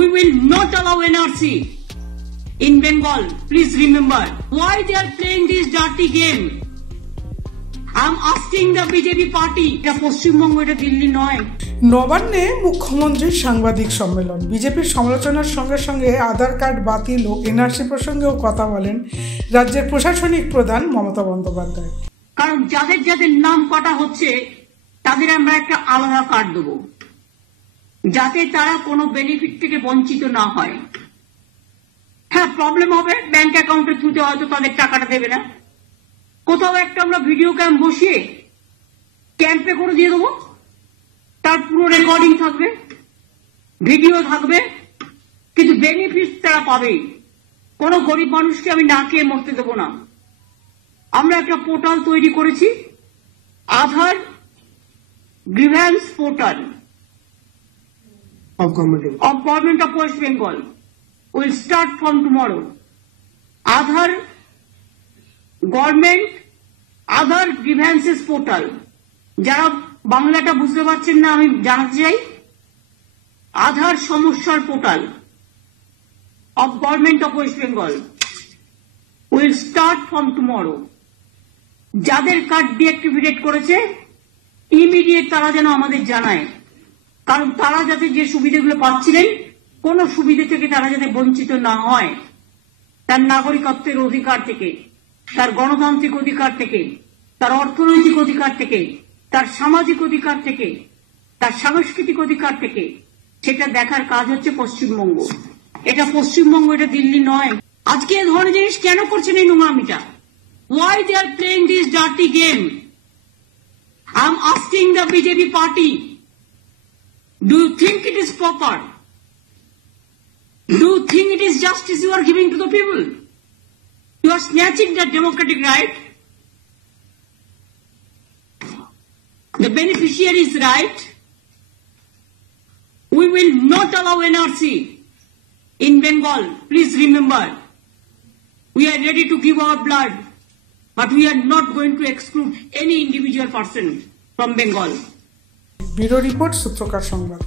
We will not allow NRC in Bengal. Please remember why they are playing this dirty game. I'm asking the BJP party. এটা পশ্চিমবঙ্গ, এটা দিল্লি নয়। নবান্নে মুখ্যমন্ত্রীর সাংবাদিক সম্মেলন। বিজেপির সমালোচনার সঙ্গে সঙ্গে আধার কার্ড বাতিল ও এনআরসি প্রসঙ্গেও কথা বলেন রাজ্যের প্রশাসনিক প্রধান মমতা বন্দ্যোপাধ্যায়। কারণ যাদের যাদের নাম কাটা হচ্ছে তাদের আমরা একটা আলাদা কার্ড দেবো, যাতে তারা কোনো বেনিফিট থেকে বঞ্চিত না হয়। হ্যাঁ, প্রবলেম হবে, ব্যাংক অ্যাকাউন্টের থ্রুতে হয়তো তাদের টাকাটা দেবে না। কোথাও একটা আমরা ভিডিও ক্যাম্প বসিয়ে ক্যাম্পে করে দিয়ে দেবো, তার পুরো রেকর্ডিং থাকবে, ভিডিও থাকবে, কিন্তু বেনিফিট তারা পাবেই। কোনো গরিব মানুষকে আমি না খেয়ে মরতে দেবো না। আমরা একটা পোর্টাল তৈরি করেছি, Aadhaar grievance portal of Government of West Bengal will start from tomorrow. Aadhaar Government Aadhaar Grievances Portal. যারা বাংলাটা বুঝতে পারছেন না আমি জানাতে চাই, আধার সমস্যার portal of Government of West Bengal will start from tomorrow. যাদের কার্ড ডিঅ্যাক্টিভেট করেছে ইমিডিয়েট তারা যেন আমাদের জানায়, কারণ তারা যাতে যে সুবিধাগুলো পাচ্ছিলেন কোন সুবিধা থেকে তারা যাতে বঞ্চিত না হয়, তার নাগরিকত্বের অধিকার থেকে, তার গণতান্ত্রিক অধিকার থেকে, তার অর্থনৈতিক অধিকার থেকে, তার সামাজিক অধিকার থেকে, তার সাংস্কৃতিক অধিকার থেকে, সেটা দেখার কাজ হচ্ছে পশ্চিমবঙ্গ। এটা পশ্চিমবঙ্গ, এটা দিল্লি নয়। আজকে এ ধরনের জিনিস কেন করছেন এই নোংরামিটা? Why they are playing this dirty game? I'm asking the BJP party, do you think it is proper? Do you think it is justice you are giving to the people? You are snatching their democratic right. The beneficiary's right. We will not allow NRC in Bengal. Please remember, we are ready to give our blood, but we are not going to exclude any individual person from Bengal. Bureau report, সূত্রকার সংবাদ।